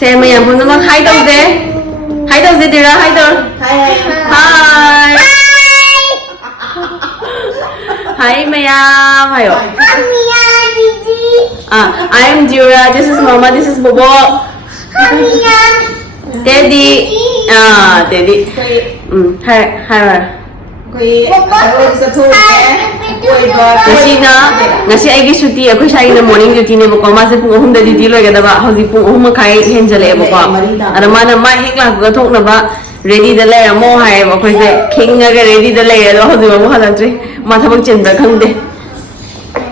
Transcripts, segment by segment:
Say maya puno mag hi daw de. Hi daw de dira hi daw. Hi. Hi maya. Hayo. I'm Dura. This is Mama. This is Bobo. Daddy. Daddy. Hi. Nasi aigi suti aku saya ini morning duty ni bukan masa pun ohum dah duty lagi dah bah hari pun ohum makai handle bukan ada mana mai hek lah gathok na bah ready dah leh mau hai bukan se king agar ready dah leh dah hari mau halang tu mata bang cendera kang deh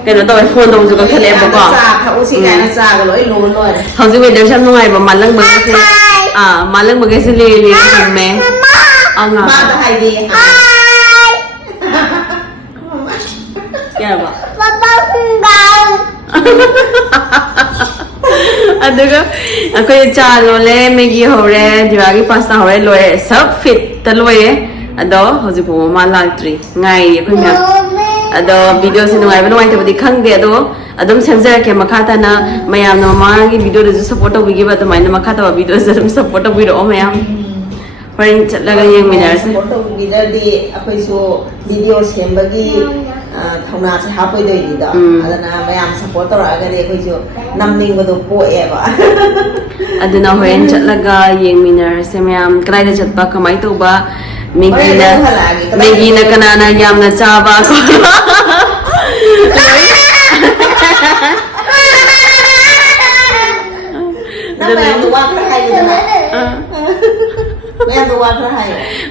kalau tahu phone tahu juga kale bukan hari weather sam nungai bah malang bagai se malang bagai se le me anga क्या बा पापा गाँव अदुगा अकोई चाल वाले Maggi हो रहे Diwali pasta हो रहे लोए सब फिट तलोए अदो हज़ी पो माला ट्री गाय अकोई में अदो वीडियो से नुआई बनो आइटे बदी खंग दे अदो अदम सेंसर के मखाता ना मयाम ना मांगी वीडियो जो सपोर्ट हो बिगी बात माइने मखाता वा वीडियो से सपोर्ट हो बिरो मयाम पर लगा ये मिनार से सपोर्ट हो बिगी दी अकोई सो वीडियो सेंबगी थौना से हापै दोइनी द अदना मयाम सपोर्ट तौरागदे अखोइसु नमनिंगदो पोएबा अदना होरेन चलगा येंगमिनर से मयाम कराइदा चतपा कमाई तौबा मेगीना कनाना यामना चाबा को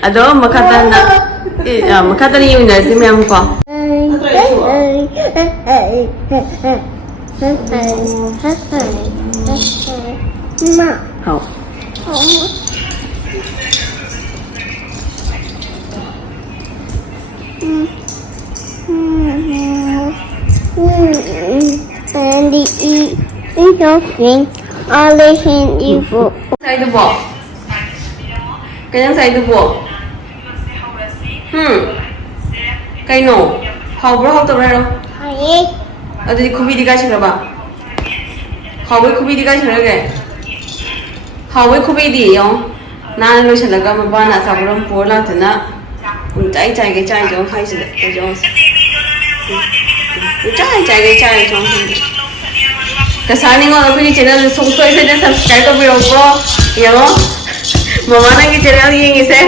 अदो मखाता ni येंगमिनर से मयाम को好。And the shopping all the handy for. Say the ball. Kaya say the ball. Kaya no. How bro how to rero? Hi. Ado di kubi di ka chira ba? How we kubi di ka chira ge? How we kubi di yong? Na lo chila ka maba na sa bro por la tana. Chai chai ge chai jong khai chila ke jong. Chai jong. Kasani ngo apni channel subscribe se subscribe to biro bro. Yo. Mama na ki channel yeng ise.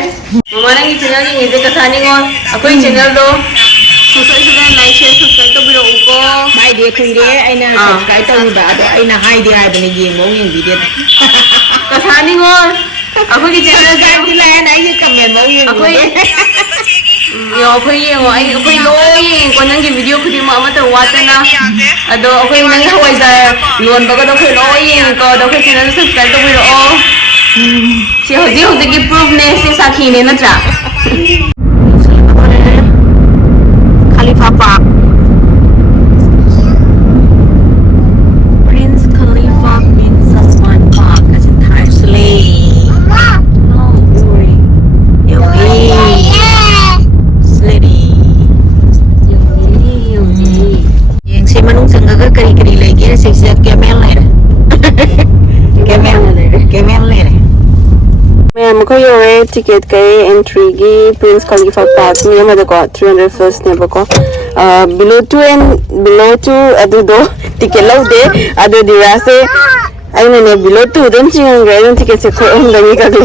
Mama na ki channel yeng ise kasani ngo apni channel do subscribe like share subscribe to biro ko. mai de kuire aina subscribe tawida ado aina haidi haibani yemo yeng video kasani ngo apni ki channel subscribe la na ai comment mo yeng yo apni yeng ai apni lo yeng ko nang ki video khudi ma ma to watana ado apni nang hawai da lon ba ko do khoi lo yeng ko do khoi channel subscribe to biro si hoji ki proof ne si sakhi ne na tra Khalifa Park. Prince Khalifa bin Salman Park as in Thai Slay. Oh boy. Slady. Yang si manung sangga ka kari lagi si camel lai. Camel lai. मैं हमको ये ticket के entry की Prince खलीफा park में हमें देखो 300 first ने बको below 2 अदु दो टिकट लो दे अदु दिरा से अइने ने below 2 दम चिंग गए टिकट से कोई हम लगी का ले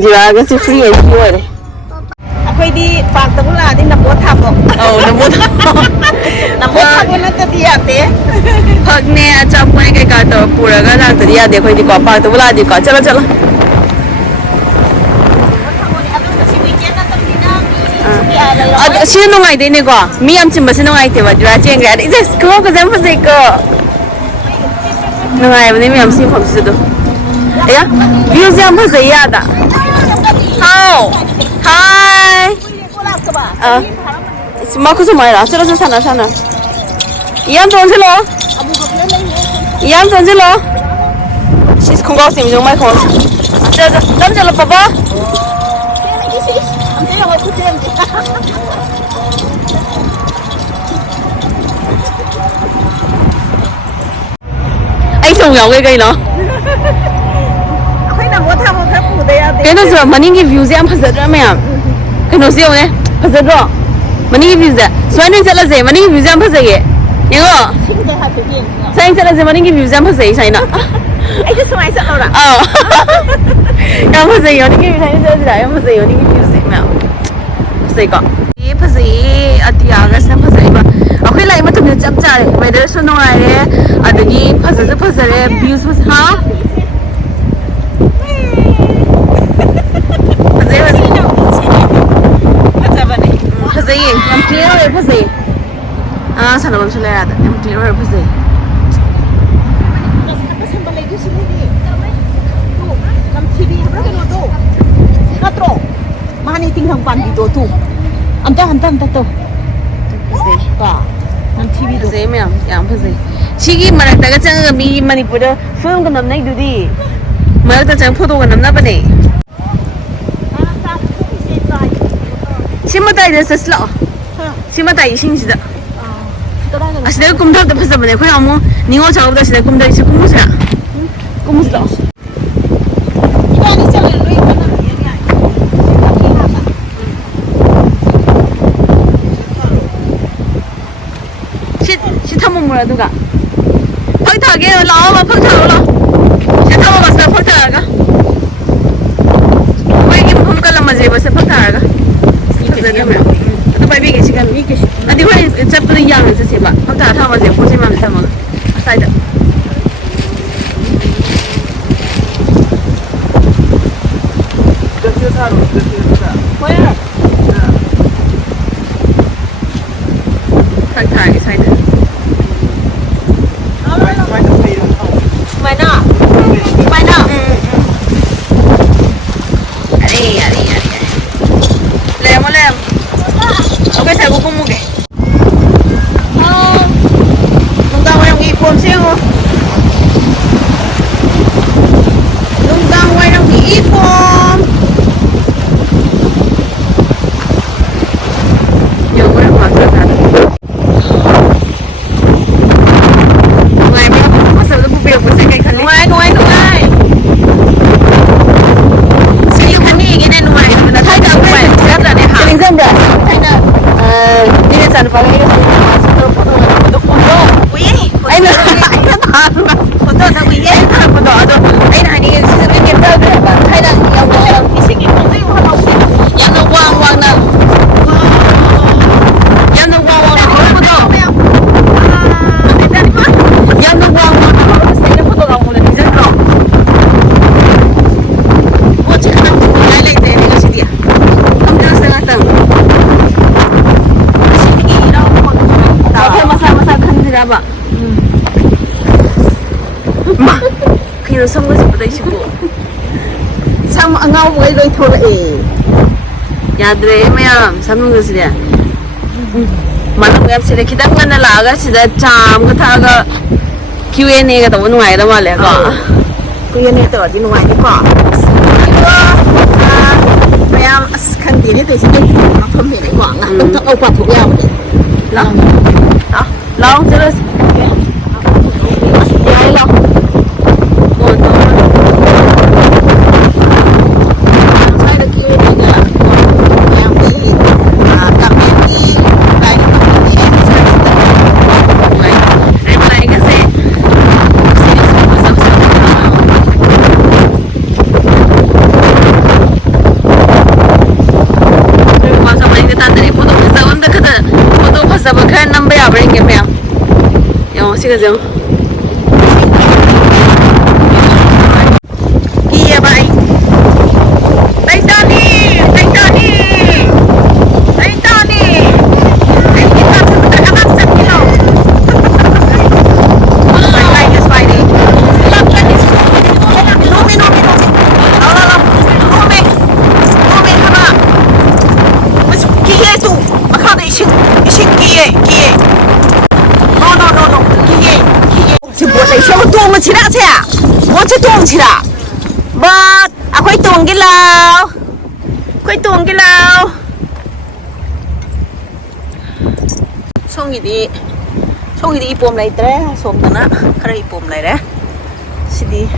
दिरा का से फ्री एंट्री हो रे अखोई दी पार्क तबु ला दी नबो थाबो नबो थाबो ना तदी आते हगने अच्छा पॉइंट के का तो पूरा का लाग तदी आ देखो दी को पार्क तबु ला दी को चलो Sino nungai deh nego? Miam cuma sino nungai teh wajib aja yang ada. Itu sekolah kezam pasal ko. Nungai mana miam sih pun sudah. Ya, view jam pasal ya ada. How? Hi. Semua aku semua lah. Celo sana. Ian tuan celo. Ian tuan celo. Sis kongkau sih macam mana kong. Celo, dalam celo papa. Anh sùng nhỏ cái cây nó 그래서 만약에 뷰즈 안 파서라면 그노시 오네 파서로 만약에 뷰즈 소연이 잘라세 만약에 뷰즈 안 파서게 이거 사인 잘라세 만약에 뷰즈 안 파서게 사이나 아이고 소마이 살아라 양 파서게 만약에 뷰즈 안 잘라세 양 파서게 만약에 뷰즈면 파서이거 이 파서이 아티아가 선 파서이거 아ქვ이 라이 맞으면 짭짤 웨더 수능아래 아드기 파서서 파서래 뷰즈 파서 하 فزي يوم كلير فزي سنة بمشي لها هذا يوم كلير فزي Mahani ting hang pan dito tu. Amta to. فزي Ba. Nam TV do. فزي ميام يام فزي شيء مرة تاجا جنگ مي ماني بودا فيلم كنا ناي دودي مرة تاجا جنگ فوتو كنا نبنا بني شيء تاي ده سسلا شيء تاي شين شده أشده كم ده بس بني كوي أمو نيو جاوب ده أشده كم ده إيش كم مسلا كم مسلا Iba ni sala lui kana شيء ثمو مرة دوكا فكتا كي لا ما فكتا ولا شيء ثمو بس فكتا كا وين هم كلام مزيد بس فكتا كا فكتا كا तोไปบีกี่ชิกันอันนี้ว่าจะเป็นอย่างนั้นใช่ไหมเขาจะทำมาเสียพูดใช่ไหมไม่ใช่มั้งใช่เด้อทักทายใช่เด้อไม่น่าแล้วมาแล้วโอเคใส่บุกมุกเกลุงตาไว้ตรงนี้ปวดเสียงลุงตาไว้ตรงนี้ปวดเดี๋ยวไม่ต้องมาเจอกันไงไม่มาเสิร์ฟจะบุกเบี้ยวบุกเสียงกันไงหน่วยสิ่งคันนี้กินได้หน่วยแต่ถ้าจะไปเสียแต่เนี่ยค่ะลิงเซนเบอร์ใช่นะนี่เป็นสันฟังนี่เป็นสันฟังสุดโต่งสุดโต่งอุ้ยไอ้เนี่ยตาสุดโต่งทั้งวิ่งเองทั้งสุดโต่งอ่ะไอ้ไหนนี่สิ่งที่เก็บได้แบบใช่นะยังวางที่สิ่งที่ต้องอยู่เรายังต้องวางนะยังต้องวางนะสุดโต่งยังต้องวางนะสิ่งที่สุดโต่งเราคนนี้จะรอโอ้ชิคกี้พายเลยเดี๋ยวนี่ก็สิเดียทำเรื่องเสร็จแล้ว Oke, masa-masa kanjira ba? Ma, kaya sama seperti itu. Sama angau boy loi thol e. Ya dre mayam, samung gus dia. Malam ngap sida kita ngana laga sida cham ka tha ga Q&A ga taw nuai da ma le ga. Kuya ni to di nuai ni ko. Mayam as kan di ni to sin ni ma phom mi nei wang ah. Tok au kwa thuk yaw de. Đó, lâu chưa được. Dài lâu. Ôi trời. Sai được kia đi nữa. Em đi gặp em đi lại cái tập này em sai được. Vậy, em lại cái xe. Masa main kita tadi foto pasal untuk kita foto pasal bukan number apa yang kita yang masih kerja. Iya baik. Baik Tony. Kita sudah akan 1 kilo. Baik guys, baik ni. Silakan di sini. Nomi. Lalu. Nomi apa? Masuk kiye tu. Maka ada isin kiye. No. Kiye. 就我在说多么起来噻，我这动起来，不，快动给了，送一滴一波来的，送的呢，可是一波来的，是的。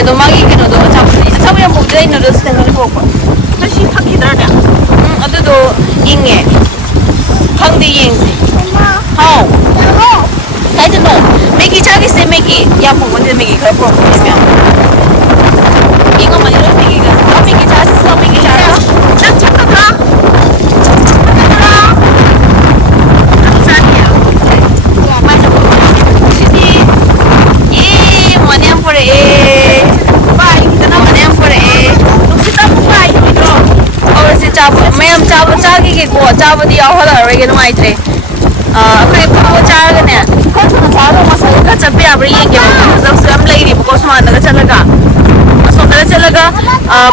ꯑꯗꯣ ꯃꯥꯒꯤ ꯀꯩꯅꯣꯗꯣ ꯑꯆꯥꯄꯣꯠ ꯌꯥꯝ ꯄꯣꯛꯇꯦ ꯑꯩ noodles ꯀꯩꯅꯣꯗꯤ ꯄꯣꯛꯄ ꯉꯁꯤ ꯊꯛꯈꯤꯗ꯭ꯔꯅꯦ ꯑꯗꯨꯗꯣ ꯏꯪꯉꯦ ꯈꯪꯗꯦ ꯌꯦꯡꯁꯤ ꯍꯥꯎ ꯀꯥꯏꯗꯅꯣ ꯃꯦꯒꯤ ꯆꯥꯈꯤꯁꯦ ꯃꯦꯒꯤ ꯌꯥꯝ ꯄꯣꯛꯄꯗꯤ ꯃꯦꯒꯤ ꯈꯔ ꯄꯣꯛꯄꯅꯦ ꯃꯌꯥꯝ ꯏꯪꯉꯝꯃꯅꯤ ꯂꯣꯏ ꯃꯦꯒꯤꯒ ꯃꯦꯒꯤ ꯆꯥꯁꯤꯁ ꯃꯦꯒꯤ ꯆꯥꯔꯒ ꯅꯪ ꯆꯠꯀꯗ꯭ꯔꯥ ꯃꯌꯥꯝ ꯆꯥꯈꯤꯒꯦꯀꯣ ꯆꯥꯕꯗꯤ ꯌꯥꯎꯍꯜꯂꯔꯣꯏꯒꯦ ꯅꯨꯡꯉꯥꯏꯇ꯭ꯔꯦ ꯑꯩꯈꯣꯏ ꯐꯨꯠꯕꯣꯜ ꯆꯥꯔꯒꯅꯦ ꯈꯔ ꯊꯨꯅ ꯆꯥꯔꯒ ꯃꯁꯜ ꯈꯔ ꯆꯠꯄ ꯌꯥꯕ꯭ꯔꯥ ꯌꯦꯡꯒꯦꯕ ꯐꯖꯕꯁꯨ ꯌꯥꯝ ꯂꯩꯔꯤꯕꯀꯣ ꯁꯨꯃꯥꯡꯗꯒ ꯆꯠꯂꯒ ꯑꯁꯣꯝꯗꯒ ꯆꯠꯂꯒ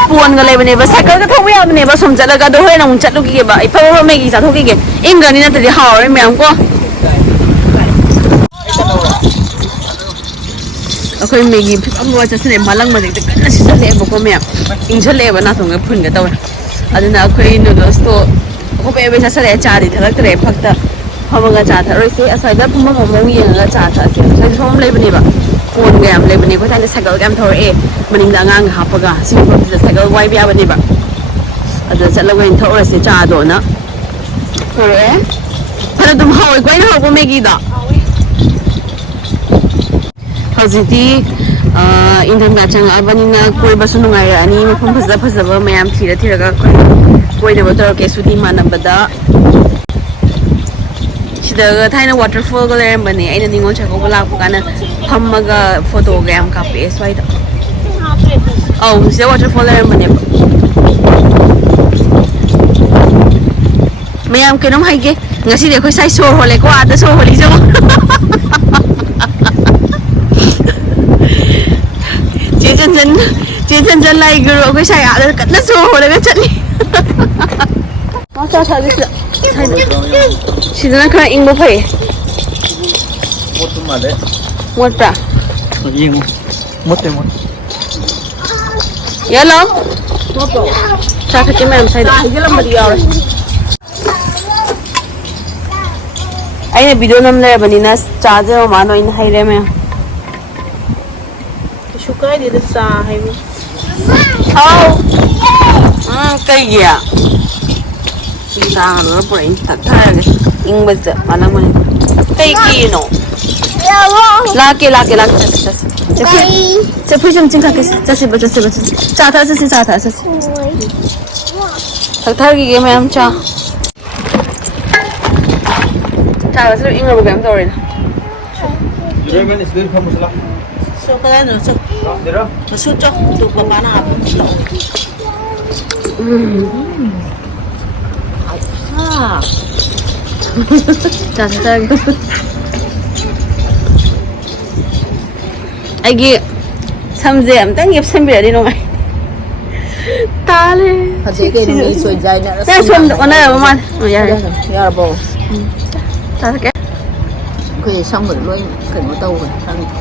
ꯄꯣꯟꯒ ꯂꯩꯕꯅꯦꯕ ꯁꯥꯏꯀꯜꯒ ꯊꯧꯕ ꯌꯥꯕꯅꯦꯕ ꯁꯨꯝ ꯆꯠꯂꯒ ꯑꯗꯣ ꯍꯣꯔꯦꯟ ꯑꯃꯨꯛ ꯆꯠꯂꯨꯈꯤꯒꯦꯕ ꯑꯩ ꯐꯕ ꯃꯦꯒꯤ ꯆꯥꯊꯣꯛꯈꯤꯒꯦ ꯏꯪꯒꯅꯤ ꯅꯠꯇ꯭ꯔꯗꯤ ꯍꯥꯎꯔꯣꯏ ꯃꯌꯥꯝ ꯀꯣ ꯑꯩꯈꯣꯏ ꯃꯦꯒꯤ ꯐꯤꯕꯝ ꯆꯠꯁꯤꯜꯂꯦ ꯃꯥꯂꯪꯕꯁꯦ ꯀꯟꯅ ꯁꯤꯖꯜꯂꯛꯑꯦꯕꯀꯣ ꯃꯌꯥꯝ ꯏꯪꯁꯜꯂꯛꯑꯦꯕ ꯅꯥꯊꯣꯡꯒ ꯐꯨꯟꯒ ꯇꯧꯋꯦ ꯑꯗꯨꯅ ꯑꯩꯈꯣꯏ ꯅꯨꯗꯜꯁꯇꯣ ꯍꯣꯕꯦ ꯆꯠꯁꯜꯂꯛꯑꯦ ꯆꯥꯗꯤ ꯊꯛꯂꯛꯇ꯭ꯔꯦ ꯐꯛꯇ ꯐꯝꯃꯒ ꯆꯥ ꯊꯛꯔꯣꯏꯁꯦ ꯑꯁ꯭ꯋꯥꯏꯗ ꯐꯝꯐꯝ ꯑꯃꯨꯛ ꯌꯦꯡꯉꯒ ꯆꯥ ꯊꯛꯑꯁꯦ ꯑꯁ꯭ꯋꯥꯏꯗ ꯐꯝꯐꯝ ꯂꯩꯕꯅꯦꯕ ꯀꯣꯟꯒ ꯌꯥꯝ ꯂꯩꯕꯅꯦ ꯑꯩꯈꯣꯏ ꯊꯥꯏꯅ ꯁꯥꯏꯀꯜꯒ ꯌꯥꯝ ꯊꯧꯔꯛꯑꯦ ꯃꯅꯤꯡꯗ ꯑꯉꯥꯡꯒ ꯍꯥꯞꯄꯒ ꯁꯤ ꯃꯐꯝꯁꯤꯗ ꯁꯥꯏꯀꯜ ꯋꯥꯏꯕ ꯌꯥꯕꯅꯦꯕ ꯑꯗꯨꯗ ꯆꯠꯂꯒ ꯑꯣꯏꯅ ꯊꯛꯎꯔꯁꯦ ꯆꯥꯗꯣꯅ ꯊꯣꯔꯛꯑꯦ ꯐꯅ ꯑꯗꯨꯝ ꯍꯥꯎꯋꯦꯀꯣ ꯑꯩꯅ ꯍꯧꯔꯛꯄ ꯃꯦꯒꯤꯗꯣ ꯍꯧꯖꯤꯛꯇꯤ ꯏꯪꯊꯝꯊꯥ ꯆꯪꯉꯛꯑꯕꯅꯤꯅ ꯀꯣꯏꯕꯁꯨ ꯅꯨꯡꯉꯥꯏꯔꯛꯑꯅꯤ ꯃꯐꯝ ꯐꯖꯕ ꯃꯌꯥꯝ ꯊꯤꯔꯒ ꯑꯩꯈꯣꯏ ꯀꯣꯏꯅꯕ ꯇꯧꯔꯛꯀꯦ ꯁꯨꯇꯤ ꯃꯥꯟꯅꯕꯗ ꯁꯤꯗꯒ ꯊꯥꯏꯅ ꯋꯥꯇꯔꯐꯣꯜꯒ ꯂꯩꯔꯝꯕꯅꯦ ꯑꯩꯅ ꯅꯤꯉꯣꯜ ꯆꯥꯛꯀꯧꯕ ꯂꯥꯛꯄ ꯀꯥꯟꯗ ꯐꯝꯃꯒ ꯐꯣꯇꯣꯒ ꯌꯥꯝ ꯀꯥꯞꯄꯛꯑꯦ ꯁ꯭ꯋꯥꯏꯗ ꯑꯧ ꯁꯤꯗ ꯋꯥꯇꯔꯐꯣꯜ ꯂꯩꯔꯝꯕꯅꯦꯕ ꯃꯌꯥꯝ ꯀꯩꯅꯣꯝ ꯍꯥꯏꯒꯦ ꯉꯁꯤꯗꯤ ꯑꯩꯈꯣꯏ ꯁꯥꯏ ꯁꯣꯔ ꯍꯣꯜꯂꯦꯀꯣ ꯑꯥꯗ ꯁꯣꯔ ꯍꯣꯜꯂꯤꯁꯦ ꯆꯦ ꯆꯟꯖꯟ ꯂꯥꯏꯒꯨꯔꯨ ꯑꯩꯈꯣꯏ ꯁꯥꯏ ꯑꯥꯗ ꯀꯟꯅ ꯁꯣꯔ ꯍꯣꯜꯂꯒ ꯆꯠꯂꯤ ꯁꯤꯗꯅ ꯈꯔ ꯏꯪꯕ ꯐꯩ ꯃꯣꯠꯄ꯭ꯔꯥ ꯌꯦꯂꯣ ꯆꯥ ꯊꯛꯀꯦ ꯃꯌꯥꯝ ꯁꯥꯏꯗ ꯍꯩꯖꯤꯜꯂꯝꯕꯗꯤ ꯌꯥꯎꯔꯦ ꯑꯩꯅ ꯚꯤꯗꯤꯑꯣ ꯅꯝ ꯂꯩꯔꯕꯅꯤꯅ ꯆꯥꯖꯦ ꯃꯃꯥꯅ ꯑꯣꯏꯅ ꯍꯩꯔꯦ ꯃꯌꯥꯝ ꯀꯩꯁꯨ ꯀꯥꯏꯗꯦꯗ ꯆꯥ ꯍꯥꯏꯕ ꯍꯥꯎ ꯀꯩꯒꯤ ꯆꯥꯒ ꯄꯨꯔꯛꯏ ꯊꯛꯊꯔꯒꯦ ꯏꯪꯕꯁꯤꯗ ꯃꯥꯂꯪꯕꯅꯤ ꯀꯩ ꯀꯤꯔꯤꯅꯣ ꯂꯥꯛꯀꯦ ꯆꯠꯐꯨ ꯁꯨꯝ ꯆꯤꯡꯈꯠꯀꯦ ꯆꯠꯁꯤꯕ ꯆꯥ ꯊꯛꯑ ꯆꯠꯁꯤ ꯊꯛꯊꯈꯤꯒꯦ ꯃꯌꯥꯝ ꯆꯥꯒꯁꯨ ꯏꯪꯉꯕ ꯀꯩꯅꯣꯝ ꯇꯧꯔꯦꯅ ꯆꯣ ꯀꯗꯥꯏꯗꯅꯣ ꯆꯣ ꯃꯁꯨ ꯆꯣ ꯇꯨ ꯄꯄꯥꯅ ꯍꯥꯞꯄ ꯆꯥ ꯊꯛꯊꯔꯒꯦ ꯑꯩꯒꯤ ꯁꯝꯁꯦ ꯑꯝꯇꯪ ꯌꯦꯞꯁꯟꯕꯤꯔꯗꯤ ꯅꯨꯡꯉꯥꯏ ꯇꯥꯜꯂꯦ ꯐꯖꯩ ꯀꯩꯅꯣ ꯃꯤ ꯁꯣꯏꯖꯥꯏꯅꯔ ꯁꯣꯝꯗ ꯑꯣꯟꯅꯔꯕ ꯃꯥꯜꯂꯦ ꯌꯥꯔꯦ ꯌꯥꯔꯕꯣ ꯆꯥ ꯊꯛꯀꯦ ꯑꯩꯈꯣꯏ ꯁꯝꯒꯗ ꯂꯣꯏ ꯀꯩꯅꯣ ꯇꯧꯕꯅꯤ ꯈꯪꯗꯦ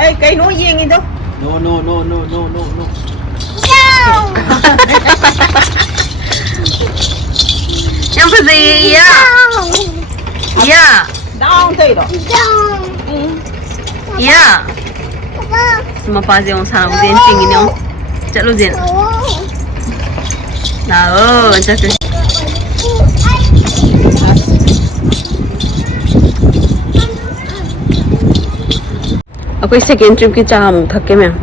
ꯑꯩ ꯀꯩꯅꯣ ꯌꯦꯡꯉꯤꯗꯣ No. ꯌꯥꯝ ꯐꯖꯩꯌꯦ ꯌꯥ Down tayro. ꯌꯥ ꯃꯄꯥꯁꯦ ꯑꯃꯨꯛ ꯁꯥꯟꯅꯕꯁꯦ ꯆꯤꯡꯉꯤꯅꯦ ꯑꯃꯨꯛ ꯆꯠꯂꯨꯁꯦꯅ ꯂꯥꯛꯑꯣ ꯆꯠꯁꯦ ꯑꯩꯈꯣꯏ ꯁꯦꯀꯦꯟ ꯇ꯭ꯔꯤꯞꯀꯤ ꯆꯥ ꯑꯃꯨꯛ ꯊꯛꯀꯦ ꯃꯌꯥꯝ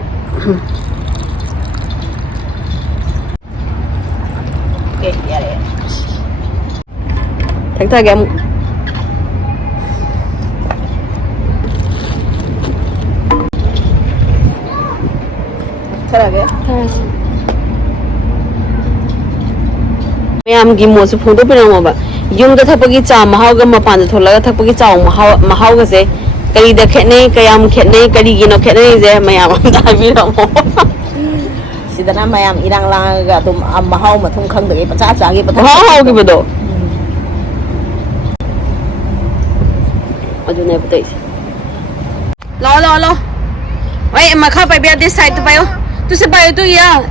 Yare. ꯊꯛꯊꯒꯦ ꯑꯃꯨꯛ Tarage. ꯃꯌꯥꯝꯒꯤ ꯃꯣꯠꯁꯨ ꯐꯣꯡꯗꯣꯛꯄꯤꯔꯝꯃꯣꯕ ꯌꯨꯝꯗ ꯊꯛꯄꯒꯤ ꯆꯥ ꯃꯍꯥꯎꯒ ꯃꯄꯥꯟꯗ ꯊꯣꯛꯂꯒ ꯊꯛꯄꯒꯤ ꯆꯥ ꯃꯍꯥꯎꯒꯁꯦ ꯀꯔꯤꯗ ꯈꯦꯠꯅꯩ ꯀꯌꯥꯝ ꯈꯦꯠꯅꯩ ꯀꯔꯤꯒꯤꯅꯣ ꯈꯦꯠꯅꯔꯤꯁꯦ ꯃꯌꯥꯝ ꯑꯝꯇ ꯍꯥꯏꯕꯤꯔꯝꯃꯣ Sidana mayam irang lang ga tum mahaw mathum khangdage pacha chagi pathak. ꯃꯍꯥꯎ ꯍꯥꯎꯈꯤꯕꯗꯣ ꯑꯗꯨꯅꯦꯕ ꯇꯧꯏꯁꯦ ꯂꯥꯛꯑꯣ ꯋꯥꯏ ꯃꯈꯥ ꯄꯥꯏꯕ ꯌꯥꯗꯦ ꯁꯥꯏꯗꯇ ꯄꯥꯏꯌꯣ ꯇꯨ ꯁꯦ ꯄꯥꯏꯌꯣ ꯇꯨ ꯌꯥ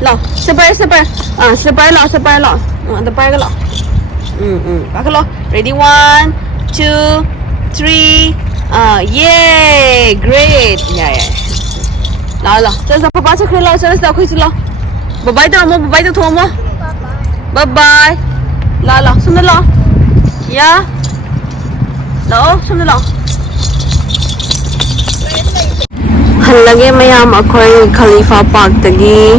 ꯂꯥꯛꯑꯣ ꯁꯦ ꯄꯥꯏꯌꯣ ꯁꯦ ꯄꯥꯏꯌꯣ ꯂꯥꯛꯑꯣ ꯑꯗ ꯄꯥꯏꯔꯒ ꯂꯥꯛꯑꯣ ꯀꯥꯈꯠꯂꯣ ready 1 2, 3. Yeah, great. Yeah. Là. Chân sao papa chắc khơi lo, chân sao khơi chú lo. Bye bye đâu mà, bye bye đâu thôi mà. Bye bye. Là, xuống đây lo. Yeah. Đó, xuống đây lo. Halage mayam akoy Khalifa Park tagi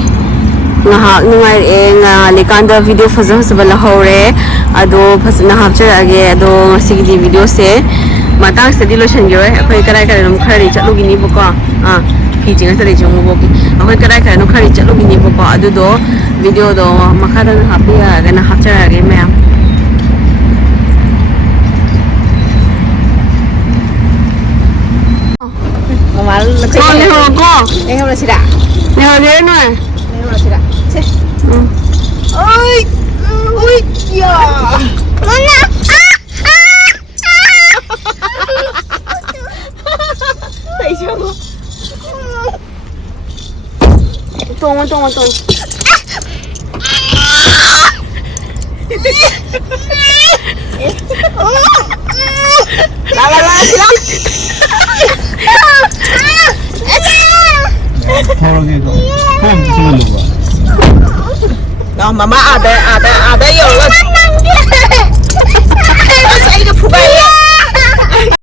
ngahak nungai nga lekanda video faza sabala hore ado phasna hapchar age ado ngasi di video se matang se dilo shangyoi akoy karai karai num khari chatlugi ni boko phi jinga tare jong boki akoy karai karai num khari chatlugi ni boko adu do video do makhada hapiya ga na hapchar age mayam Mama nó con đi hồ con Đây không là chị đã. đi hồ thế này Đây không là chị đã. Chết. Ôi. Ôi dạ. Thấy chưa? tung La chị lắm. 털어내도 폼 주는 거 Đó mà má à đây rồi. Sao cái phụ bài